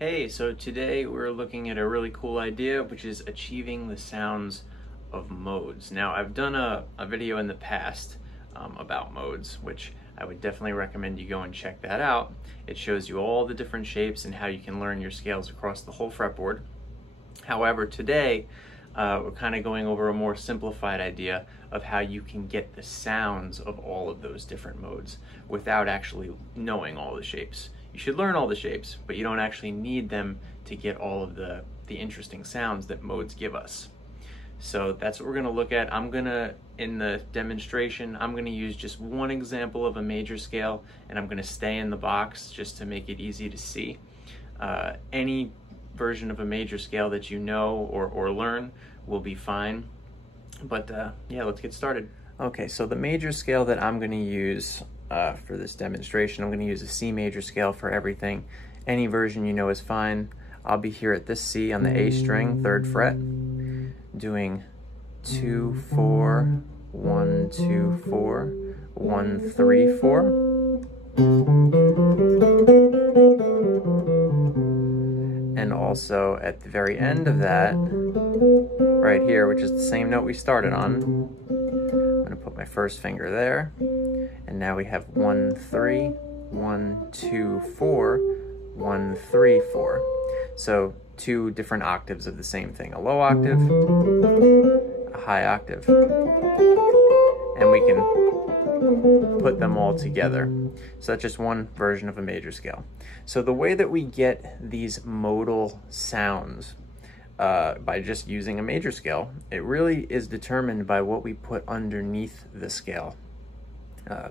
Hey, so today we're looking at a really cool idea, which is achieving the sounds of modes. Now, I've done a video in the past about modes, which I would definitely recommend you go and check that out. It shows you all the different shapes and how you can learn your scales across the whole fretboard. However, today we're kind of going over a more simplified idea of how you can get the sounds of all of those different modes without actually knowing all the shapes. You should learn all the shapes, but you don't actually need them to get all of the interesting sounds that modes give us. So that's what we're going to look at. In the demonstration, I'm going to use just one example of a major scale, and I'm going to stay in the box just to make it easy to see. Any version of a major scale that you know or learn will be fine. But yeah, let's get started. Okay, so the major scale that I'm going to use for this demonstration, I'm going to use a C major scale for everything. Any version you know is fine. I'll be here at this C on the A string, 3rd fret, doing 2, 4, 1, 2, 4, 1, 3, 4. And also at the very end of that, right here, which is the same note we started on, I'm going to put my first finger there. And now we have 1, 3, 1, 2, 4, 1, 3, 4. So 2 different octaves of the same thing. A low octave, a high octave. And we can put them all together. So that's just one version of a major scale. So the way that we get these modal sounds by just using a major scale, it really is determined by what we put underneath the scale.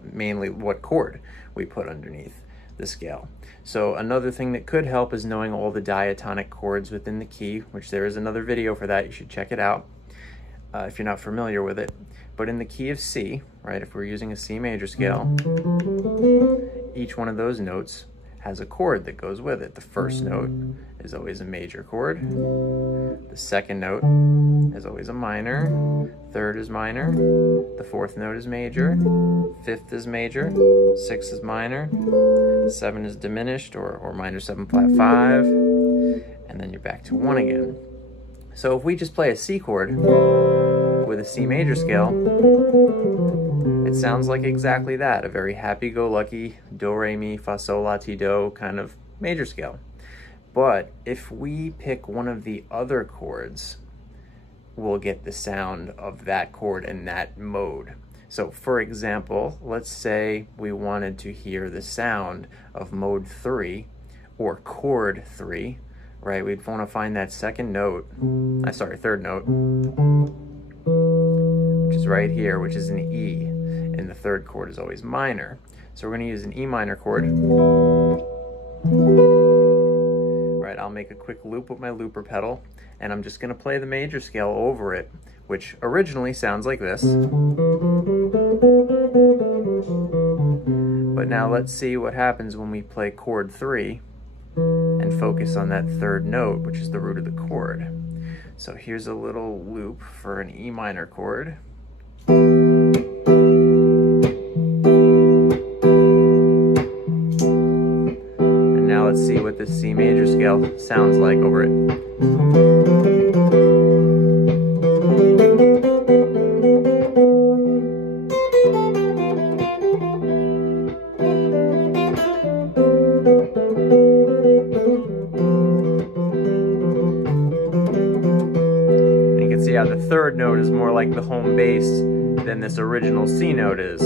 Mainly what chord we put underneath the scale. So another thing that could help is knowing all the diatonic chords within the key, which there is another video for that. You should check it out if you're not familiar with it. But in the key of C, right, if we're using a C major scale, each one of those notes has a chord that goes with it. The first note is always a major chord. The second note is always a minor. Third is minor. The fourth note is major. Fifth is major. Sixth is minor. 7 is diminished or minor 7 flat 5. And then you're back to 1 again. So if we just play a C chord with a C major scale, it sounds like exactly that, a very happy-go-lucky do, re, mi, fa, sol, la, ti, do kind of major scale. But if we pick one of the other chords, we'll get the sound of that chord and that mode. So for example, let's say we wanted to hear the sound of mode 3 or chord 3, right? We'd want to find that third note, which is right here, which is an E, and the third chord is always minor. So we're going to use an E minor chord. Right, I'll make a quick loop with my looper pedal, and I'm just going to play the major scale over it, which originally sounds like this. But now let's see what happens when we play chord 3 and focus on that third note, which is the root of the chord. So here's a little loop for an E minor chord. And now let's see what this C major scale sounds like over it. Yeah, the third note is more like the home bass than this original C note is.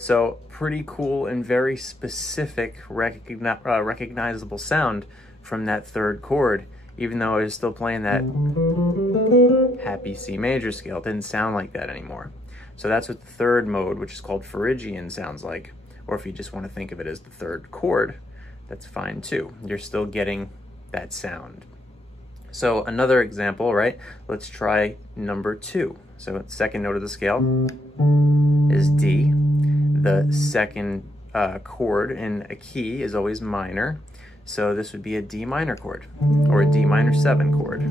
So pretty cool and very specific recognizable sound from that third chord, even though I was still playing that happy C major scale. It didn't sound like that anymore. So that's what the third mode, which is called Phrygian, sounds like. Or if you just want to think of it as the third chord, that's fine too. You're still getting that sound. So another example, right? Let's try number 2. So the second note of the scale is D. The second chord in a key is always minor. So this would be a D minor chord or a D minor 7 chord.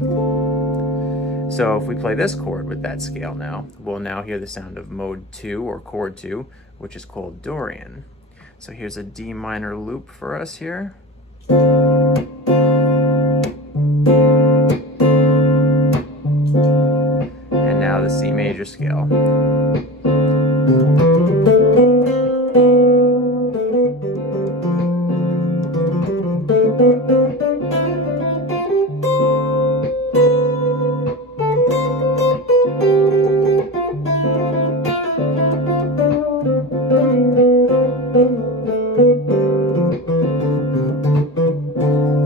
So if we play this chord with that scale now, we'll now hear the sound of mode 2 or chord 2, which is called Dorian. So here's a D minor loop for us here. And now the C major scale.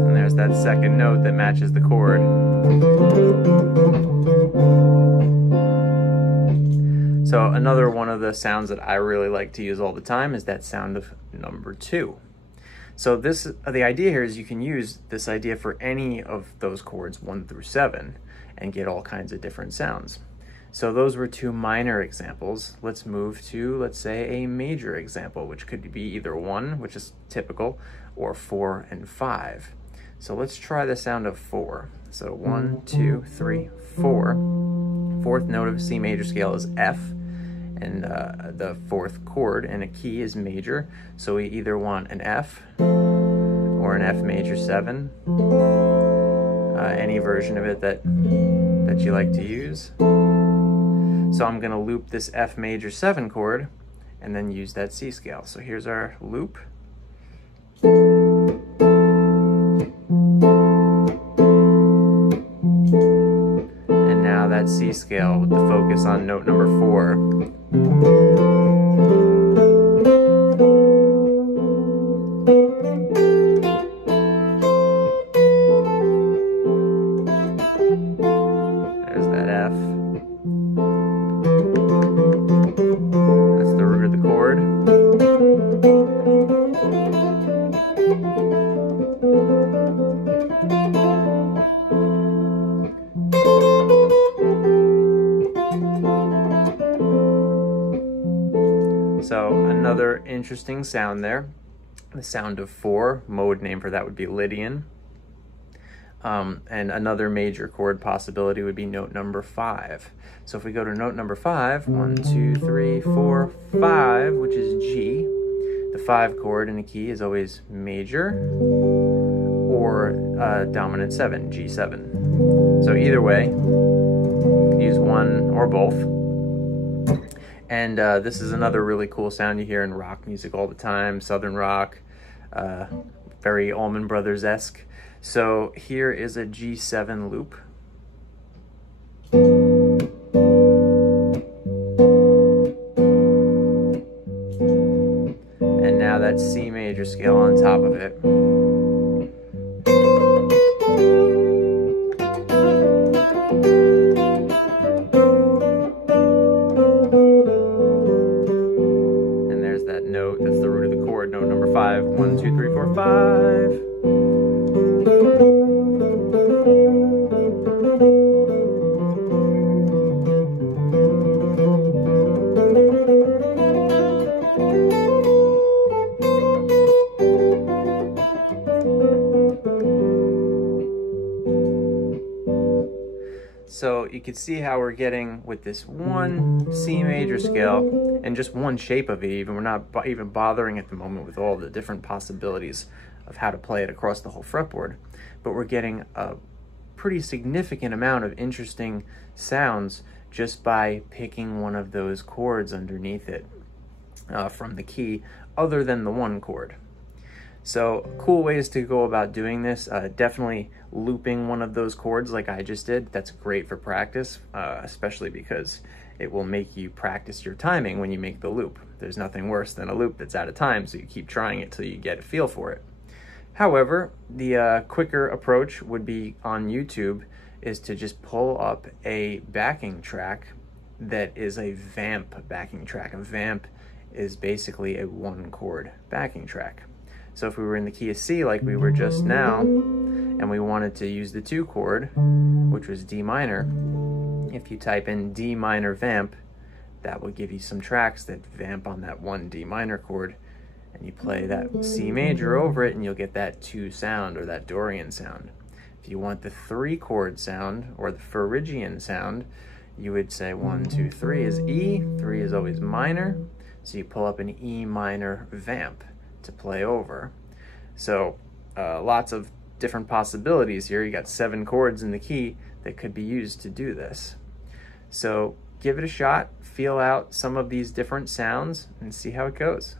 And there's that second note that matches the chord. So another one of the sounds that I really like to use all the time is that sound of number 2. So the idea here is you can use this idea for any of those chords 1 through 7 and get all kinds of different sounds. So those were 2 minor examples. Let's move to, let's say, a major example, which could be either 1, which is typical, or 4 and 5. So let's try the sound of 4. So 1, 2, 3, 4. Fourth note of C major scale is F, and the 4th chord in a key is major. So we either want an F or an F major 7, any version of it that you like to use. So I'm going to loop this F major 7 chord and then use that C scale. So here's our loop. And now that C scale with the focus on note number 4. There's that F. That's the root of the chord. So another interesting sound there, the sound of 4, mode name for that would be Lydian. And another major chord possibility would be note number 5. So if we go to note number 5, 1, 2, 3, 4, 5, which is G, the 5 chord in the key is always major or dominant 7, G7. So either way, use one or both. And this is another really cool sound you hear in rock music all the time, Southern rock, very Allman Brothers-esque. So here is a G7 loop. And now that C major scale on top of it. Note, that's the root of the chord, note number 5. 1, 2, 3, 4, 5. So you can see how we're getting with this one C major scale and just one shape of it even. We're not even bothering at the moment with all the different possibilities of how to play it across the whole fretboard. But we're getting a pretty significant amount of interesting sounds just by picking one of those chords underneath it from the key other than the 1 chord. So cool ways to go about doing this, definitely looping one of those chords like I just did. That's great for practice, especially because it will make you practice your timing when you make the loop. There's nothing worse than a loop that's out of time, so you keep trying it till you get a feel for it. However, the quicker approach would be on YouTube is to just pull up a backing track that is a vamp backing track. A vamp is basically a 1 chord backing track. So if we were in the key of C like we were just now, and we wanted to use the 2 chord, which was D minor, if you type in D minor vamp, that will give you some tracks that vamp on that 1 D minor chord, and you play that C major over it and you'll get that 2 sound or that Dorian sound. If you want the 3 chord sound or the Phrygian sound, you would say 1, 2, 3 is E, 3 is always minor, so you pull up an E minor vamp. to play over. So lots of different possibilities here. You got 7 chords in the key that could be used to do this. So give it a shot, feel out some of these different sounds, and see how it goes.